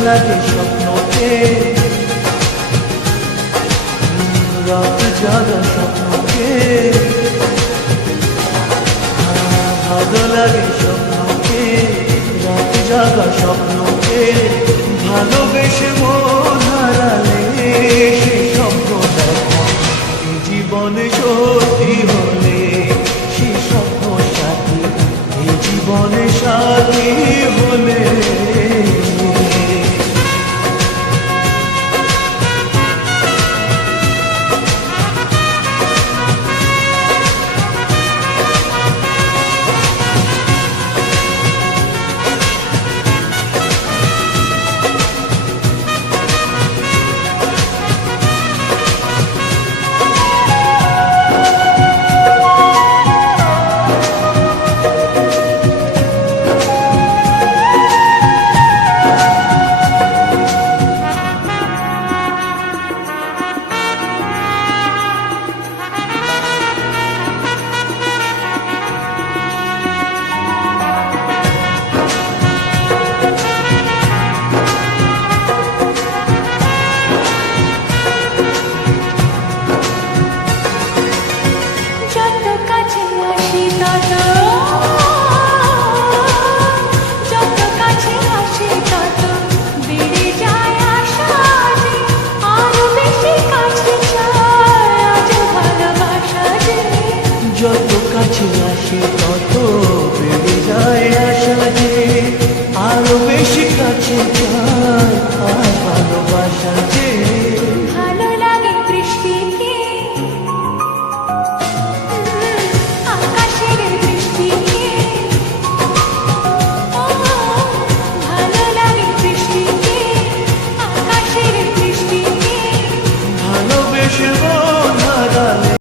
লাগে স্বপ্নকে রাত জাগা স্বপ্নকে ভালো লাগে স্বপ্নকে রাত জাগা স্বপ্নকে ভালোবেসে মন